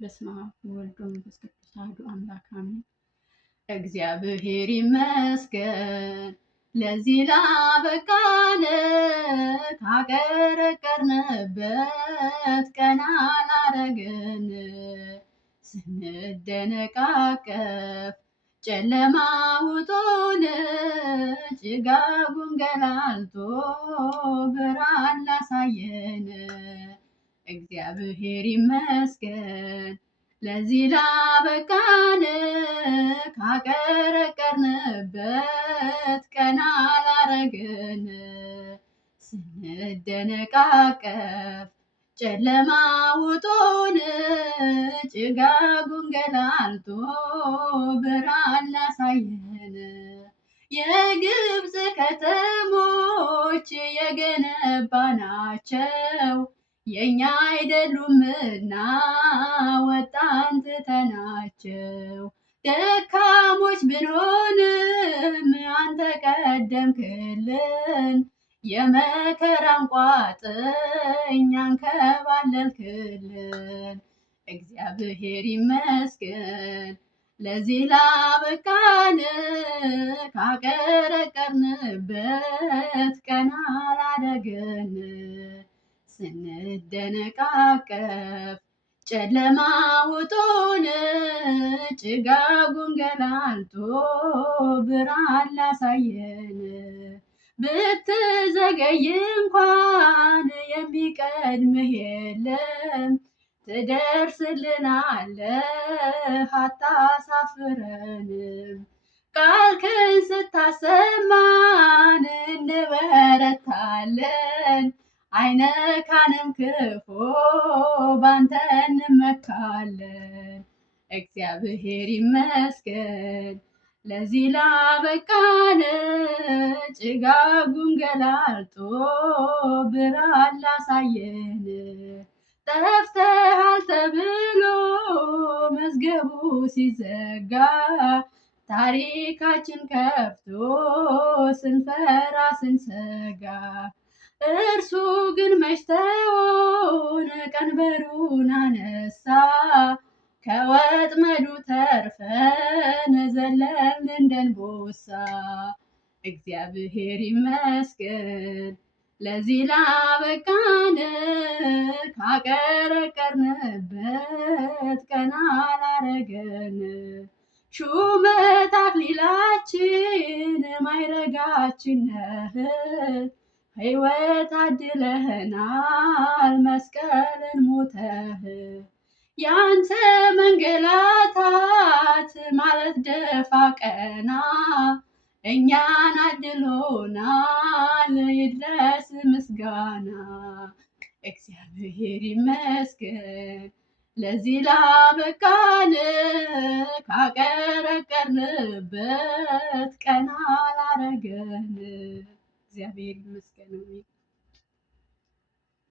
በስመ አብ ወወልድ ወመንፈስ ቅዱስ አሐዱ አምላክ አሜን። እግዚአብሔር ይመስገን ለዚህ ላበቃን፣ ካቀረቀርንበት ቀና ላረገን። ስንደነቃቀፍ ጨለማ ውጦን፣ ጭጋጉን ገላልጦ ብርሃን ላሳየን። እግዚአብሔር ይመስገን ለዚህ ላበቃን፣ ካቀረቀርንበት ቀና ላረገን። ስንደነቃቀፍ ጨለማ ውጦን፣ ጭጋጉን ገላልጦ ብርሃን ላሳየን። የግብፅ ከተሞች የገነባናቸው የኛ አይደሉምና ወጣን ትተናቸው። ደካሞች ብንሆንም አንተ ቀደምክልን፣ የመከራን ቋጥኝ አንከባለልክልን። እግዚአብሔር ይመስገን ለዚህ ላበቃን፣ ካቀረቀርንበት ቀና ላረገን። ስንደነቃቀፍ ጨለማ ውጦን፣ ጭጋጉን ገላልጦ ብርሃን ላሳየን። ብትዘገይ እንኳን የሚቀድምህ የለም፣ ትደርስልናለህ አታሳፍረንም። ቃልህን ስታሰማን እንበረታለን፣ አይነካንም ክፉ ባንተ እንመካለን። እግዚአብሔር ይመስገን ለዚህ ላበቃን፣ ጭጋጉን ገላልጦ ብርሃን ላሳየን። ጠፍተሃል ተብሎ መዝገቡ ሲዘጋ፣ ታሪካችን ከፍቶ ስንፈራ ስንሰጋ፣ እርሱ ግን መች ተወን ቀንበሩን አነሳ። ከወጥመዱ ተርፈን ዘለልን እንደ አንበሳ። እግዚአብሔር ይመስገን ለዚህ ላበቃን፣ ካቀረቀርንበት ቀና ላረገን። ሹመት አክሊላችን ማዕረጋችን ነህ፣ ሕይወት አድለህናል መስቀልን ሞተህ። ያንተ መንገላታት ማለት ደፋ ቀና እኛን አድሎናል፣ ይድረስ ምስጋና። እግዚአብሔር ይመስገን ለዚህ ላበቃን፣ ካቀረቀርንበት ቀና ላረገን። እግዚአብሔር ይመስገን።